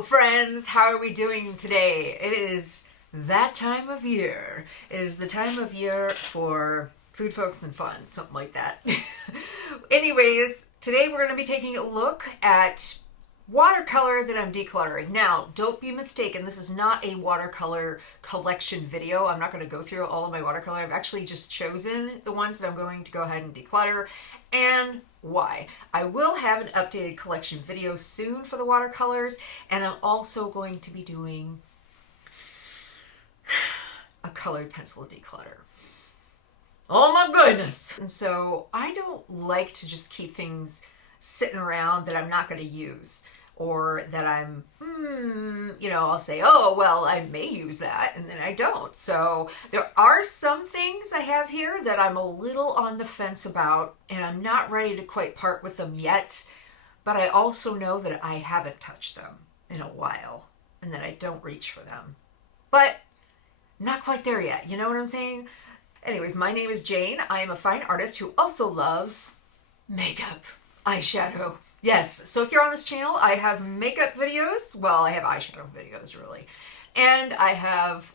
Hello friends, how are we doing today? It is that time of year. It is the time of year for food, folks, and fun, something like that. Anyways, today we're going to be taking a look at watercolor that I'm decluttering. Now, don't be mistaken, this is not a watercolor collection video. I'm not going to go through all of my watercolor. I've actually just chosen the ones that I'm going to go ahead and declutter and why. I will have an updated collection video soon for the watercolors, and I'm also going to be doing a colored pencil declutter. Oh my goodness! And so I don't like to just keep things sitting around that I'm not going to use, or that I'm, I'll say, oh, well, I may use that, and then I don't. So there are some things I have here that I'm a little on the fence about, and I'm not ready to quite part with them yet, but I also know that I haven't touched them in a while, and that I don't reach for them. But not quite there yet, you know what I'm saying? Anyways, my name is Jane. I am a fine artist who also loves makeup, eyeshadow. Yes, so if you're on this channel, I have makeup videos. Well, I have eyeshadow videos, really. And I have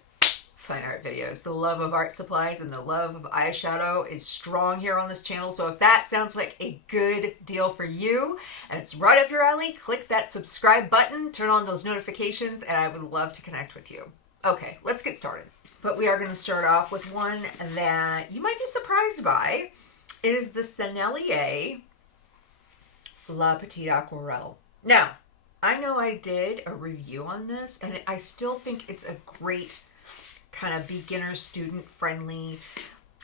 fine art videos. The love of art supplies and the love of eyeshadow is strong here on this channel. So if that sounds like a good deal for you, and it's right up your alley, click that subscribe button, turn on those notifications, and I would love to connect with you. Okay, let's get started. But we are going to start off with one that you might be surprised by. It is the Sennelier Petite Aquarelle. Now, I know I did a review on this, and I still think it's a great kind of beginner, student-friendly,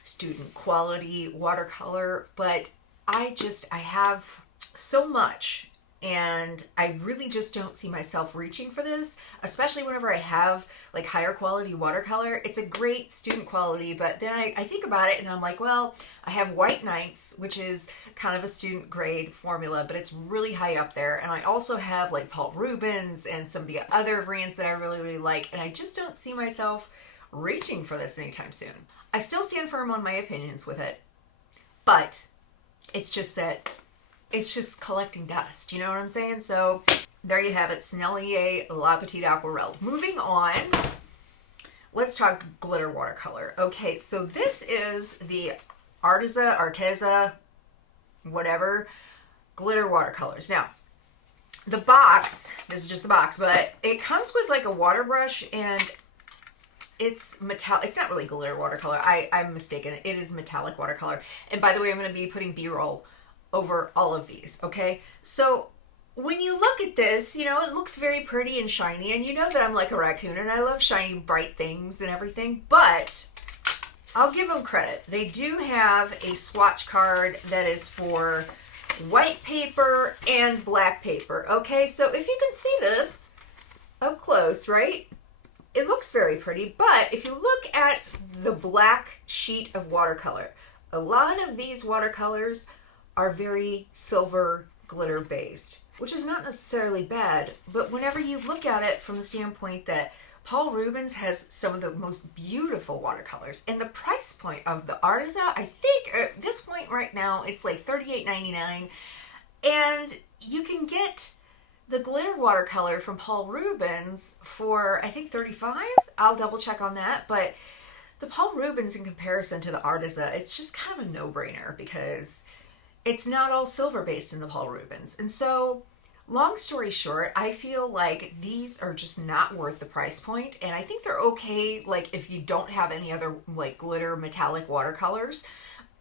student quality watercolor, but I have so much, and I really just don't see myself reaching for this, especially whenever I have like higher quality watercolor. It's a great student quality, but then I think about it and I'm like, well, I have White Nights, which is kind of a student grade formula, but it's really high up there. And I also have like Paul Rubens and some of the other brands that I really like, and I just don't see myself reaching for this anytime soon. I still stand firm on my opinions with it, but it's just that it's just collecting dust, you know what I'm saying? So there you have it, Sennelier Petite Aquarelle. Moving on, let's talk glitter watercolor. Okay, so this is the Artisa Arteza, whatever, glitter watercolors. Now, the box, this is just the box, but it comes with like a water brush, and it's metallic. It's not really glitter watercolor. I'm mistaken. It is metallic watercolor. And by the way, I'm going to be putting B-roll over all of these, okay? So when you look at this, you know, it looks very pretty and shiny, and you know that I'm like a raccoon and I love shiny, bright things and everything, but I'll give them credit. They do have a swatch card that is for white paper and black paper, okay? So if you can see this up close, right? It looks very pretty, but if you look at the black sheet of watercolor, a lot of these watercolors are very silver glitter based, which is not necessarily bad, but whenever you look at it from the standpoint that Paul Rubens has some of the most beautiful watercolors, and the price point of the Arteza, I think at this point right now, it's like $38.99, and you can get the glitter watercolor from Paul Rubens for, I think, $35. I'll double check on that, but the Paul Rubens in comparison to the Arteza, it's just kind of a no-brainer because it's not all silver based in the Paul Rubens. And so, long story short, I feel like these are just not worth the price point, and I think they're okay like if you don't have any other like glitter metallic watercolors.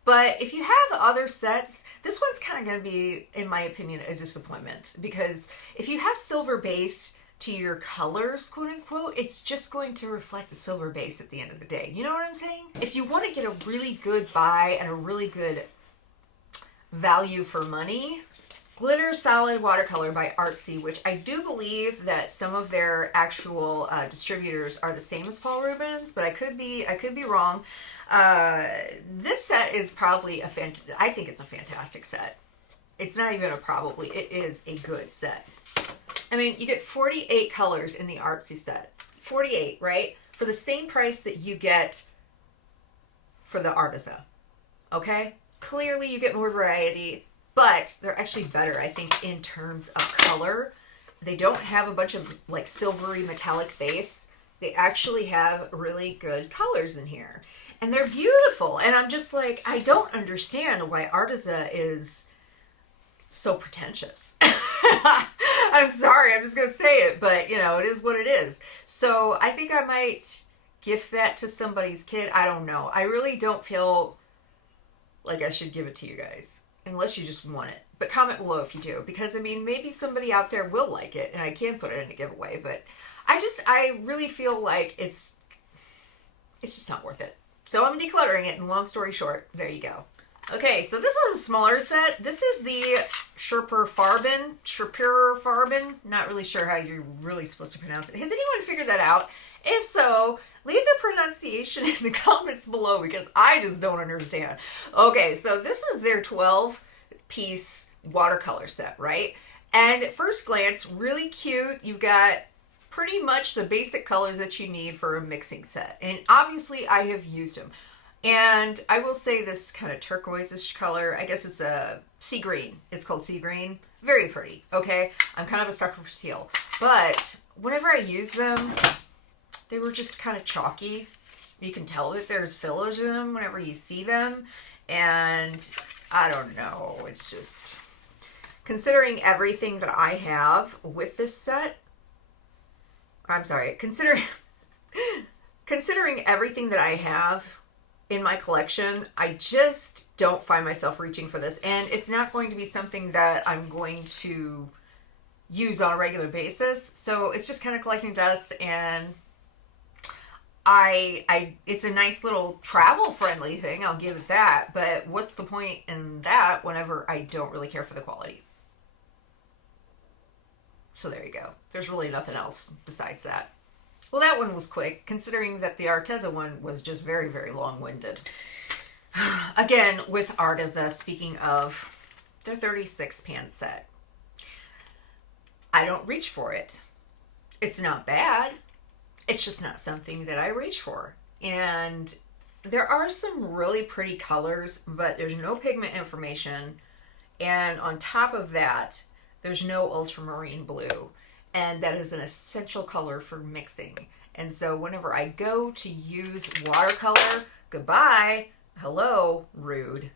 But if you have other sets, this one's kind of going to be, in my opinion, a disappointment, because if you have silver base to your colors, quote unquote, it's just going to reflect the silver base at the end of the day. You know what I'm saying? If you want to get a really good buy and a really good value for money, Glitter Solid Watercolor by Artsy, which I do believe that some of their actual distributors are the same as Paul Rubens, but I could be wrong. This set is probably I think it's a fantastic set. It's not even a probably, it is a good set. I mean, you get 48 colors in the Artsy set. 48, right? For the same price that you get for the Arteza. Okay? Clearly you get more variety, but they're actually better, I think, in terms of color they don't have a bunch of like silvery metallic base. They actually have really good colors in here. And they're beautiful. And I'm just like, I don't understand why Arteza is so pretentious. I'm sorry, I'm just going to say it, but you know, it is what it is. So I think I might gift that to somebody's kid. I don't know. I really don't feel like I should give it to you guys, unless you just want it. But comment below if you do, because I mean, maybe somebody out there will like it and I can put it in a giveaway, but I really feel like it's just not worth it. So I'm decluttering it, and long story short, there you go. Okay, so this is a smaller set. This is the Sherper Farben. Not really sure how you're really supposed to pronounce it. Has anyone figured that out? If so, leave the pronunciation in the comments below, because I just don't understand. Okay, so this is their 12-piece watercolor set, right? And at first glance, really cute. You've got pretty much the basic colors that you need for a mixing set. And obviously I have used them. And I will say this kind of turquoise-ish color, I guess it's a sea green. It's called sea green. Very pretty, okay? I'm kind of a sucker for teal. But whenever I use them, they were just kind of chalky. You can tell that there's fillers in them whenever you see them. And I don't know, it's just, considering everything that I have with this set, I'm sorry, considering everything that I have in my collection, I just don't find myself reaching for this. And it's not going to be something that I'm going to use on a regular basis. So it's just kind of collecting dust, and it's a nice little travel friendly thing, I'll give it that. But what's the point in that whenever I don't really care for the quality? So there you go. There's really nothing else besides that. Well, that one was quick, considering that the Arteza one was just very, very long-winded. Again, with Arteza, speaking of their 36-pan set, I don't reach for it. It's not bad. It's just not something that I reach for. And there are some really pretty colors, but there's no pigment information. And on top of that, there's no ultramarine blue, and that is an essential color for mixing. And so whenever I go to use watercolor, goodbye, hello, rude.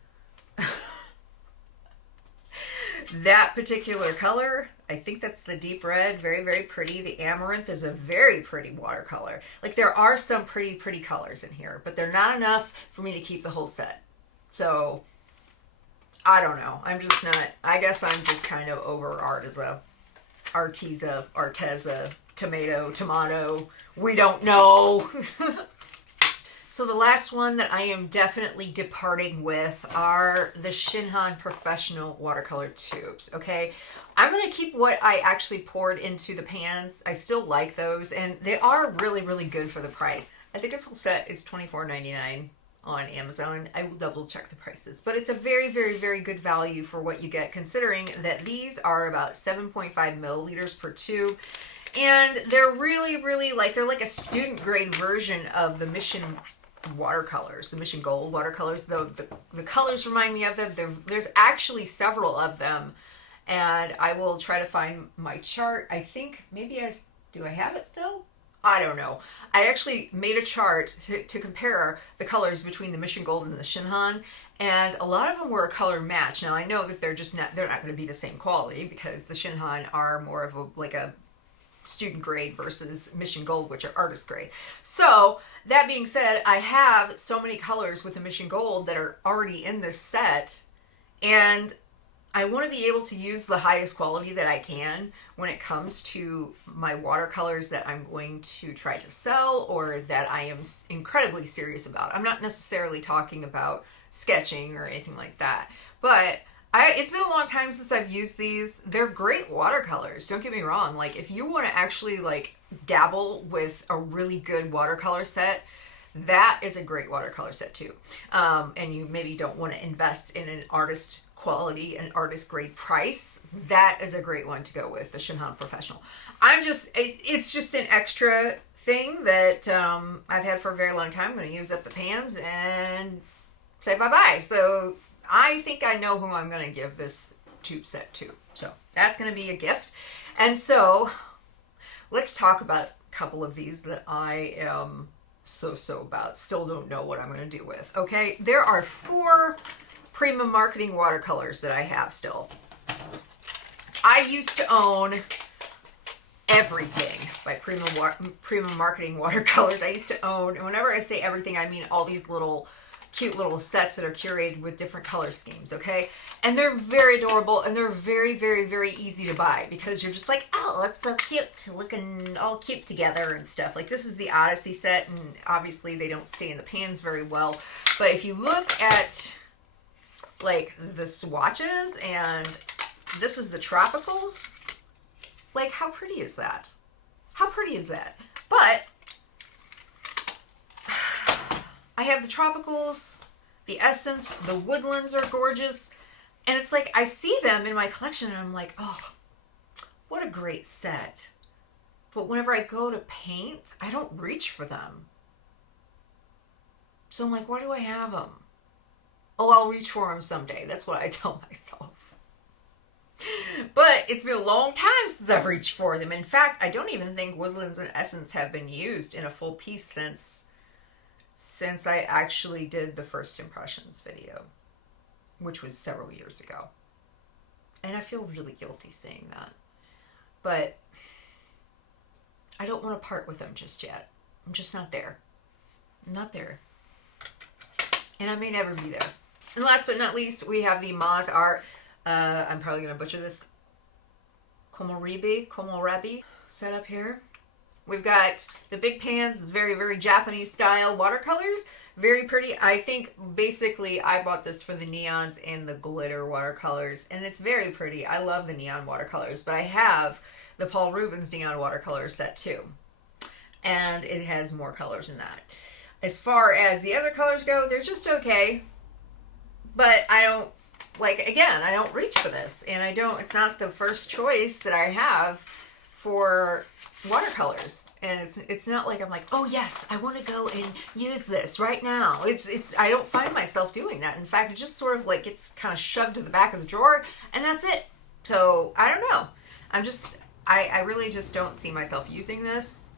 That particular color, I think that's the deep red, very, very pretty. The amaranth is a very pretty watercolor. Like, there are some pretty, pretty colors in here, but they're not enough for me to keep the whole set. So I don't know. I'm just not, I guess I'm just kind of over Arteza, Arteza, tomato, we don't know. So the last one that I am definitely departing with are the Shinhan Professional Watercolor Tubes, okay? I'm going to keep what I actually poured into the pans. I still like those, and they are really, really good for the price. I think this whole set is $24.99 on Amazon. I will double check the prices, but it's a very, very, very good value for what you get, considering that these are about 7.5 milliliters per tube. And they're really, really they're like a student grade version of the Mission watercolors, the Mission Gold watercolors. The colors remind me of them. There's actually several of them, and I will try to find my chart. I think maybe do I have it still? I don't know. I actually made a chart to compare the colors between the Mission Gold and the Shinhan, and a lot of them were a color match. Now I know that they're not going to be the same quality, because the Shinhan are more of a student grade versus Mission Gold, which are artist grade. So that being said, I have so many colors with the Mission Gold that are already in this set, and I want to be able to use the highest quality that I can when it comes to my watercolors that I'm going to try to sell, or that I am incredibly serious about. I'm not necessarily talking about sketching or anything like that, but it's been a long time since I've used these. They're great watercolors, don't get me wrong. Like, if you want to actually dabble with a really good watercolor set, that is a great watercolor set too. And you maybe don't want to invest in an artist quality and artist grade price, that is a great one to go with, the Shinhan Professional. It's just an extra thing that I've had for a very long time. I'm going to use up the pans and say bye-bye. So I think I know who I'm going to give this tube set to. So that's going to be a gift. And so let's talk about a couple of these that I am so about. Still don't know what I'm going to do with. Okay, there are 4 Prima marketing watercolors that I have still. I used to own everything by Prima marketing watercolors. I used to own, and whenever I say everything, I mean all these little cute little sets that are curated with different color schemes, okay? And they're very adorable, and they're very easy to buy because you're just like, oh, it's so cute, looking all cute together and stuff. Like, this is the Odyssey set, and obviously they don't stay in the pans very well. But if you look at, like, the swatches, and this is the Tropicals, like, how pretty is that? How pretty is that? But I have the Tropicals, the Essence, the Woodlands are gorgeous. And it's like, I see them in my collection and I'm like, oh, what a great set. But whenever I go to paint, I don't reach for them. So I'm like, why do I have them? Oh, I'll reach for them someday. That's what I tell myself. But it's been a long time since I've reached for them. In fact, I don't even think Woodlands and Essence have been used in a full piece since I actually did the first impressions video, which was several years ago. And I feel really guilty saying that. But I don't want to part with them just yet. I'm just not there. I'm not there. And I may never be there. And last but not least, we have the Mozart. I'm probably going to butcher this. Komorebi set up here. We've got the big pans, it's very Japanese style watercolors. Very pretty. I think basically I bought this for the neons and the glitter watercolors, and it's very pretty. I love the neon watercolors, but I have the Paul Rubens neon watercolor set too. And it has more colors in that. As far as the other colors go, they're just okay. But I don't, like, again, I don't reach for this. And it's not the first choice that I have for watercolors. And it's not like I'm like, oh yes, I want to go and use this right now. I don't find myself doing that. In fact, it just sort of like gets kind of shoved to the back of the drawer and that's it. So I don't know. I really just don't see myself using this.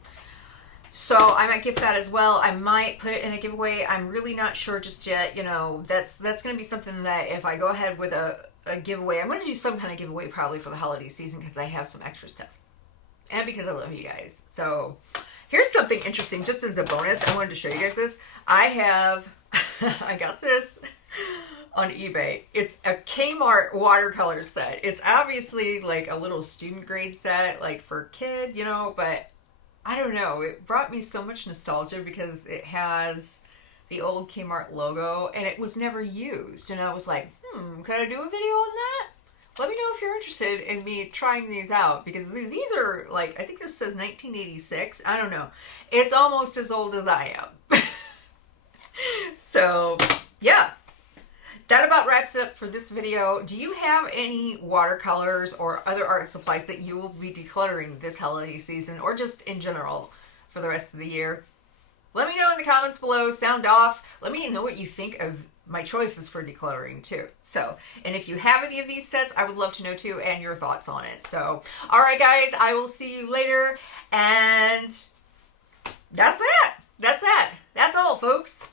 So I might gift that as well. I might put it in a giveaway. I'm really not sure just yet. You know, that's going to be something that if I go ahead with a giveaway, I'm going to do some kind of giveaway probably for the holiday season because I have some extra stuff. And because I love you guys. So here's something interesting just as a bonus. I wanted to show you guys this. I got this on eBay. It's a Kmart watercolor set. It's obviously like a little student grade set, like for a kid, you know, but I don't know. It brought me so much nostalgia because it has the old Kmart logo and it was never used. And I was like, could I do a video on that? Let me know if you're interested in me trying these out because these are like, I think this says 1986. I don't know. It's almost as old as I am. So yeah, that about wraps it up for this video. Do you have any watercolors or other art supplies that you will be decluttering this holiday season or just in general for the rest of the year? Let me know in the comments below. Sound off. Let me know what you think of my choices for decluttering too. So, and if you have any of these sets, I would love to know too and your thoughts on it. So, all right guys, I will see you later and that's that. That's all folks.